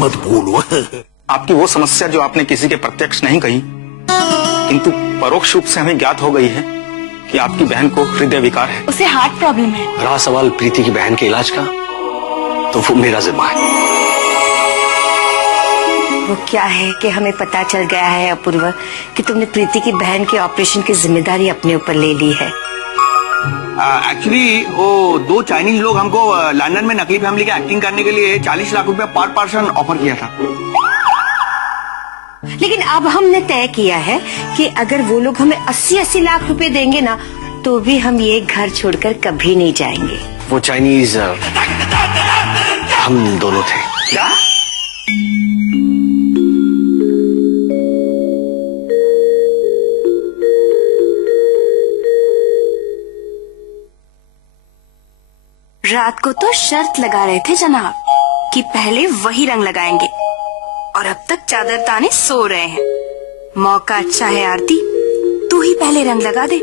मत बोलो। आपकी वो समस्या जो आपने किसी के प्रत्यक्ष नहीं कही किंतु परोक्ष रूप से हमें ज्ञात हो गई है कि आपकी बहन को हृदय विकार है। उसे हार्ट प्रॉब्लम है। रहा सवाल प्रीति की बहन के इलाज का, तो वो मेरा जिम्मा है। वो क्या है कि हमें पता चल गया है अपूर्व कि तुमने प्रीति की बहन के ऑपरेशन की जिम्मेदारी अपने ऊपर ले ली है। एक्चुअली वो 2 चाइनीज लोग हमको लंदन में नकली फैमिली की एक्टिंग करने के लिए 40 लाख रुपए पर पर्सन ऑफर किया था। लेकिन अब हमने तय किया है कि अगर वो लोग हमें 80-80 लाख रुपए देंगे ना, तो भी हम ये घर छोड़कर कभी नहीं जाएंगे। वो चाइनीज हम दोनों थे। क्या? रात को तो शर्त लगा रहे थे जनाब कि पहले वही रंग लगाएंगे, और अब तक चादर ताने सो रहे हैं। मौका अच्छा है आरती, तू ही पहले रंग लगा दे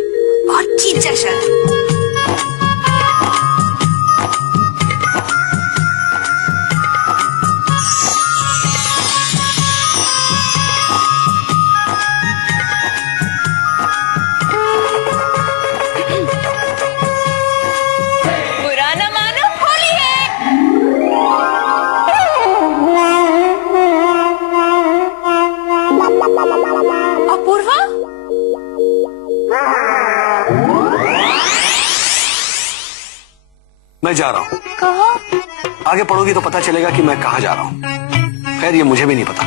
और जीत जा शर्त। बुरा न मानो, होली है। अपूर्वा, मैं जा रहा हूँ। कहाँ? आगे पढ़ोगी तो पता चलेगा कि मैं कहाँ जा रहा हूँ। खैर ये मुझे भी नहीं पता,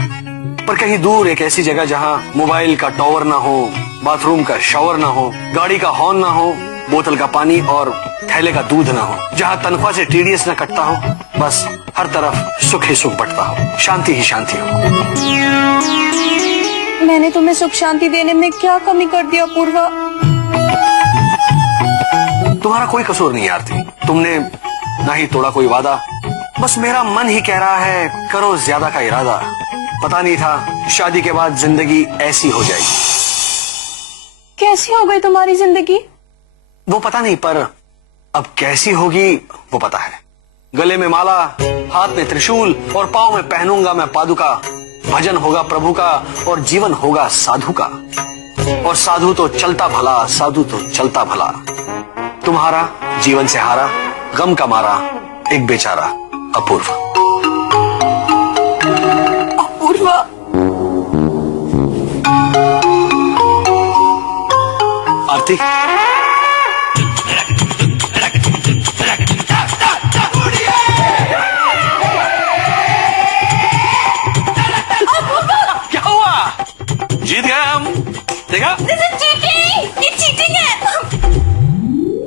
पर कहीं दूर एक ऐसी जगह जहाँ मोबाइल का टावर ना हो, बाथरूम का शावर ना हो, गाड़ी का हॉर्न ना हो, बोतल का पानी और थैले का दूध ना हो, जहाँ तनख्वाह से टीडीएस न कटता हो, बस हर तरफ सुख ही सुख बटता हो, शांति ही शांति हो। मैंने तुम्हें सुख शांति देने में क्या कमी कर दिया अपूर्वा? तुम्हारा कोई कसूर नहीं आरती, तुमने ना ही तोड़ा कोई वादा, बस मेरा मन ही कह रहा है करो ज्यादा का इरादा। पता नहीं था शादी के बाद जिंदगी ऐसी हो जाएगी। कैसी हो गई तुम्हारी जिंदगी? वो पता नहीं, पर अब कैसी होगी वो पता है। गले में माला, हाथ में त्रिशूल और पांव में पहनूंगा मैं पादुका। भजन होगा प्रभु का और जीवन होगा साधु का, और साधु तो चलता भला, साधु तो चलता भला। तुम्हारा जीवन से हारा, गम का मारा एक बेचारा अपूर्व। अपूर्वा, आरती, क्या हुआ? जीत गए हम, देखा? ये चीटिंग है।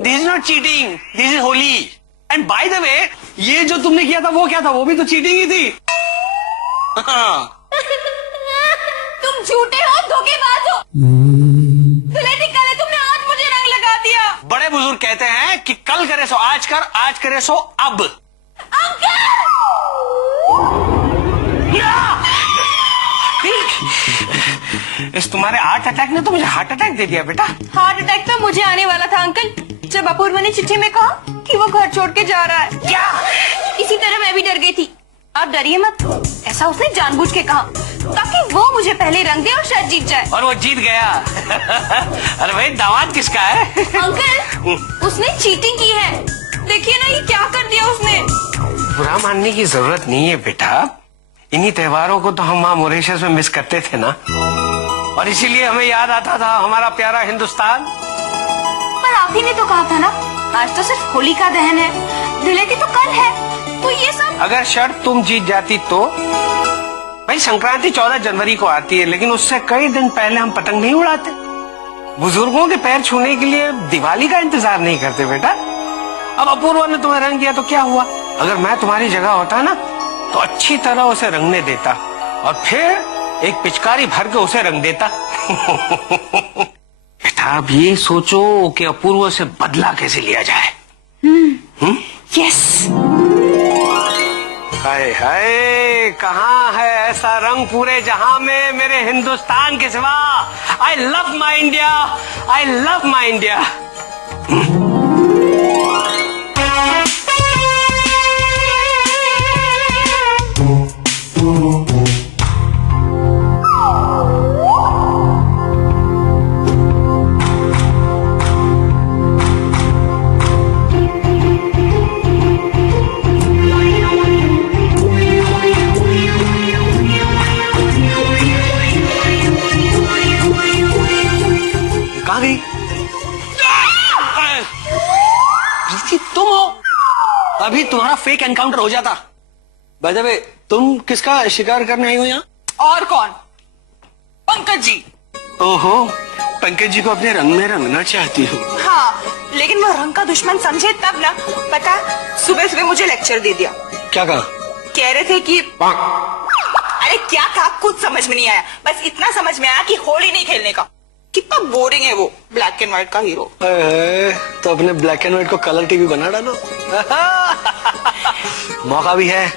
This is not cheating, this is Holi. And by the way, ये जो तुमने किया था वो क्या था? वो भी तो चीटिंग ही थी। तुम झूठे हो, धोखेबाज हो। दुल्हन करे तुमने, आज मुझे रंग लगा दिया। बड़े बुजुर्ग कहते हैं कि कल करे सो आज कर, आज करे सो अब। इस तुम्हारे हार्ट अटैक ने तो मुझे हार्ट अटैक दे दिया बेटा। हार्ट अटैक तो मुझे आने वाला था अंकल, जब अपूर्वा ने चिट्ठी में कहा कि वो घर छोड़ के जा रहा है। क्या? इसी तरह मैं भी डर गई थी। आप डरिए मत, ऐसा उसने जानबूझ के कहा ताकि वो मुझे पहले रंग दे और शायद जीत जाए। और वो जीत गया। अरे भाई, दामाद किसका है? अंकल, उसने चीटिंग की है। देखिए ना, ये क्या कर दिया उसने। बुरा मानने की जरूरत नहीं है बेटा। इन्हीं त्योहारों को तो हम वहाँ मॉरिशस में मिस करते थे ना, और इसीलिए हमें याद आता था हमारा प्यारा हिंदुस्तान। पर आप ही ने तो कहा था ना, आज तो सिर्फ होली का दहन है, धुलेटी तो कल है, तो ये सब। अगर शर्त तुम जीत जाती तो भाई, संक्रांति 14 जनवरी को आती है, लेकिन उससे कई दिन पहले हम पतंग नहीं उड़ाते। बुजुर्गों के पैर छूने के लिए दिवाली का इंतजार नहीं करते बेटा। अब अपूर्वा ने तुम्हें रंग दिया तो क्या हुआ? अगर मैं तुम्हारी जगह होता ना, तो अच्छी तरह उसे रंगने देता और फिर एक पिचकारी भर के उसे रंग देता। बेटा, अब ये सोचो कि अपूर्वा से बदला कैसे लिया जाए। यस। हाय हाय, कहाँ है ऐसा रंग पूरे जहां में मेरे हिंदुस्तान के सिवा। I love my India, I love my India. अभी तुम्हारा फेक एनकाउंटर हो जाता। बाय द वे, तुम किसका शिकार करने आई हो यहाँ? और कौन? पंकज जी। ओहो, पंकज जी को अपने रंग में रंगना चाहती हो। हाँ, लेकिन वो रंग का दुश्मन समझे तब ना। पता, सुबह सुबह मुझे लेक्चर दे दिया। क्या कहा? कह रहे थे कि अरे क्या था कुछ समझ में नहीं आया, बस इतना समझ में आया कि होली नहीं खेलने का। कितना बोरिंग है वो ब्लैक एंड व्हाइट का हीरो। तो अपने ब्लैक एंड व्हाइट को कलर टीवी बना डालो। मौका भी है